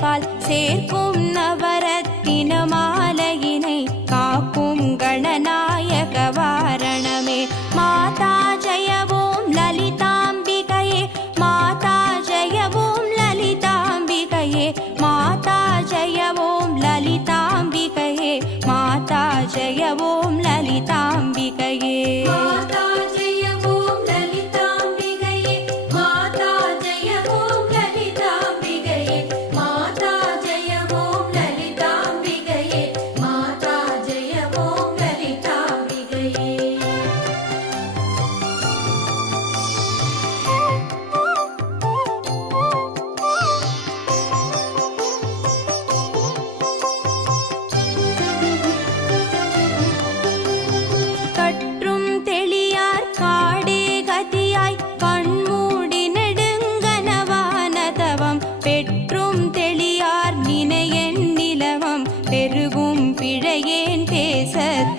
பால் சேர்க்கும் நவரத்தின மாலையினை காக்கும் கணநாயக வாரணமே. மாதா ஜெயவோம் லலிதாம்பிகையே, மாதா ஜெயவோம் லலிதாம்பிகையே, மாதா ஜெயவோம் லலிதாம்பிகையே, மாதா ஜெயவோம் லலிதாம்பிகையே.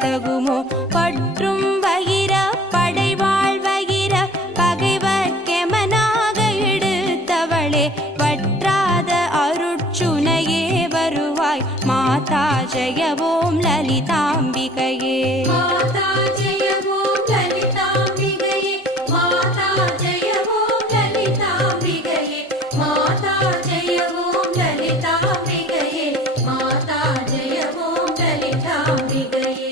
தகுமோ பற்றும் வகிர படைவாள் வகிர பகைவர் கெமனாக எடுத்தவளே, வற்றாத அருட்சுனையே வருவாய் மாதா ஜெயவோம் லலிதாம்பிகையே. மாதா ஜெயவோம் லலிதாம்பிகையே, மாதா ஜெயவோம் லலிதாம்பிகையே, மாதா ஜெயவோம் லலிதாம்பிகையே, மாதா ஜெயவோம் லலிதாம்பிகையே.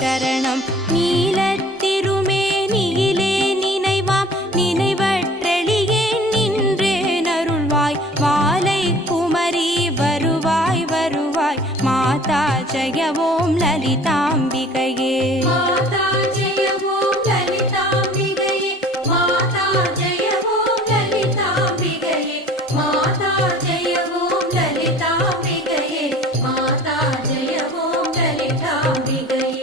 சரணம் நீலத்திருமேனியிலே நினைவாம் நினைவற்றெளியே நின்றே நருள்வாய், வாலை குமரி வருவாய் வருவாய் மாதா ஜெயவோம் லலிதாம்பிகையே. மாதா ஜெயவோம் லலிதாம்பிகையே, மாதா ஜெயவோம் லலிதாம்பிகையே, மாதா ஜெயவோம் லலிதாம்பிகையே, மாதா ஜெயவோம் லலிதாம்பிகையே.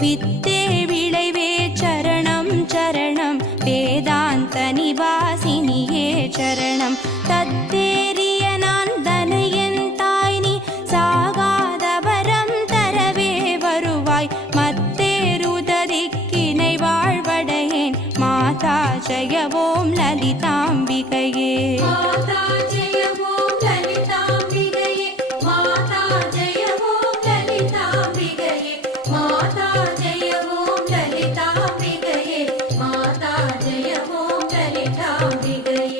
வித்தே விளைவே சரணம் சரணம் வேதாந்த நிவாசினியே சரணம். தத்தேறிய நான் தனையன் தாய் நீ சாகாதவரம் தரவே வருவாய், மத்தேருததிக்கினை வாழ்வடையேன் மாதா ஜெயவோம் லலிதாம்பிகையே. மாதா ஜெயவோம் லலிதாம்பிகையே, மாதா ஜெயவோம் லலிதாம்பிகையே, மாதா ஜெயவோம் லலிதாம்பிகையே, மாதா ஜெயவோம் லலிதாம்பிகையே.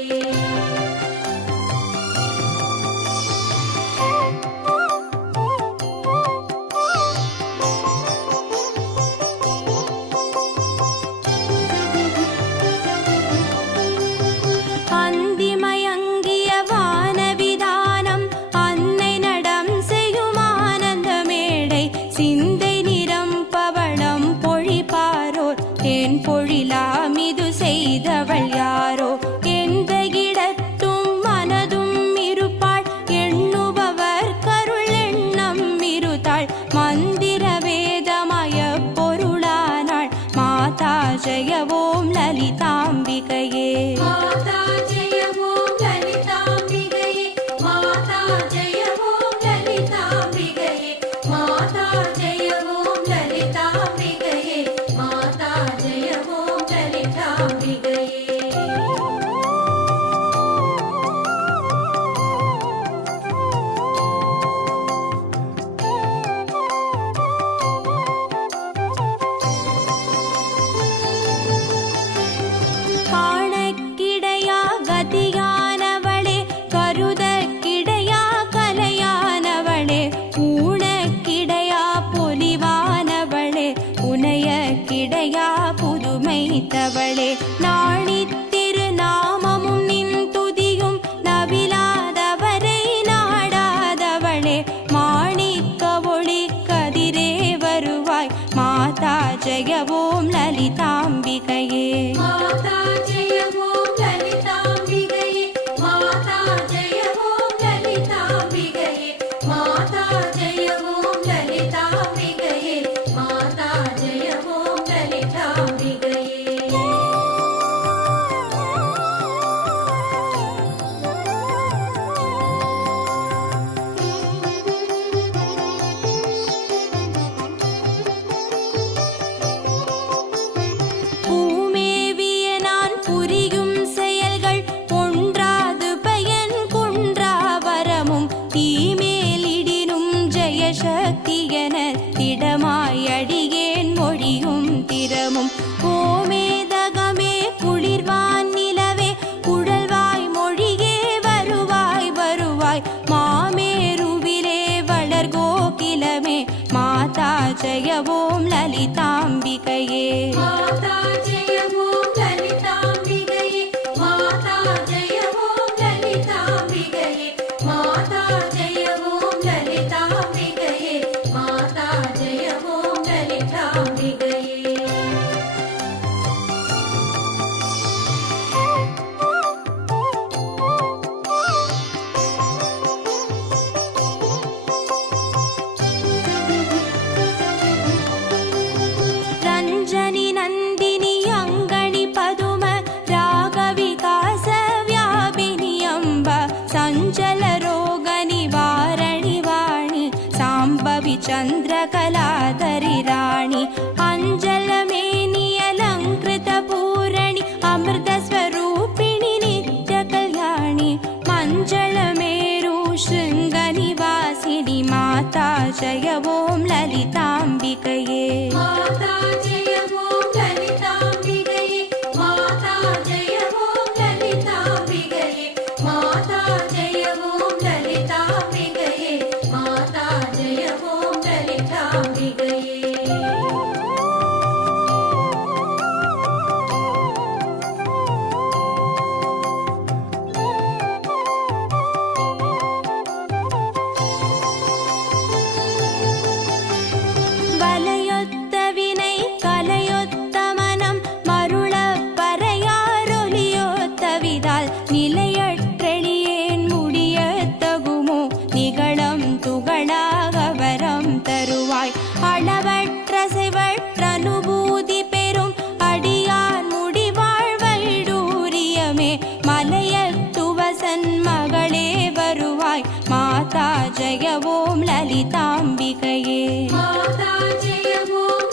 அந்திமயங்கிய வானவிதானம் அன்னை நடம் செய்யும் ஆனந்த மேடை, சிந்தை நிறம் பவளம் பொழிப்பாரோர் என் பொழிலாமிது செய்தவள் யாரோ. எந்த இடத்தும் மனதும் இருப்பாள், எண்ணுபவர் கருள் எண்ணம் இருத்தாள், மந்திர வேதமய பொருளானாள் மாதா ஜெயவோம் லலிதாம்பிகையே. மாதா ஜெயவோம் லலிதாம்பிகையே, மாதா ஜெயவோம் லலிதாம்பிகையே, மாதா ஜெயவோம் லலிதாம்பிகையே, உதித்தவளே நாணித்திரு நாமமும் நின் துதியும் நவிலாதவரை நாடாதவளே மாணிக்க ஒளி கதிரே வருவாய் மாதா ஜெய ஓம் லலிதாம்பிகையே மாதா ஜெய ஓம் லலிதாம்பிகையே மாதா ஜெய ஓம் லலிதாம்பிகையே மாதா ஜெய ஓம் லலிதாம்பிகையே மாதா ஜெய ஓம் லலிதாம்பிகையே பூமேவிய நான் புரியும் செயல்கள் ஒன்றாது பயன் குன்றா வரமும் தீமேலிடினும் ஜெயசக்தி என திடமாய் அடியேன் மொழியும் திறமும் ஓமேதகமே குளிர்வான் நிலவே குழல்வாய் மொழியே வருவாய் வருவாய் மாமேருவிலே வளர் கோகிலமே மாதா ஜெய ஓம் லலிதாம்பிகையே மாதா ஜெய ஓம் லலிதாம்பிகையே மாதா ஜெய ஓம் லலிதாம்பிகையே மாதா ஜெய ஓம் லலிதாம்பிகையே மாதா ஜெய ஓம் லலிதாம்பிகையே ரஞ்சனி நந்தினி அங்கணி பதும ராகவிகாச வியாபினி அம்ப சஞ்சல ரோக நிவாரணி வாணி சாம்பவி சந்திரகலாதரி ராணி அஞ்சல மேனி அலங்கிருத பூரணி அமிர்த ஸ்வரூபிணி நித்ய கல்யாணி மஞ்சள மேரு ಶೃಂಗ ನಿವಾಸಿನಿ ಮಾತಾ ಜಯ ಓಂ ಲಲಿತಾಂಬಿಕೆಯೇ மாதா ஜெய ஓம் லலிதாம்பிகையே மாதா ஜெய ஓம் லலிதாம்பிகையே மாதா ஜெய ஓம் லலிதாம்பிகையே மாதா ஜெய ஓம் லலிதாம்பிகையே வலையொத்த வினை கலையொத்த மனம் மருளப் பறையாரொலியொத்த விதால் நிலையற்றெளியேன் முடியத்தகுமோ நிகழம் துகளாக வரம் தருவாய் அளவற்ற செவற்றனுபூதி பெறும் அடியார் முடிவாழ் வைடூரியமே மலையத்துவசன் மகளே வருவாய் மாதா ஜெய ஓம் லலிதாம்பிகையே மாதா ஜெய ஓம்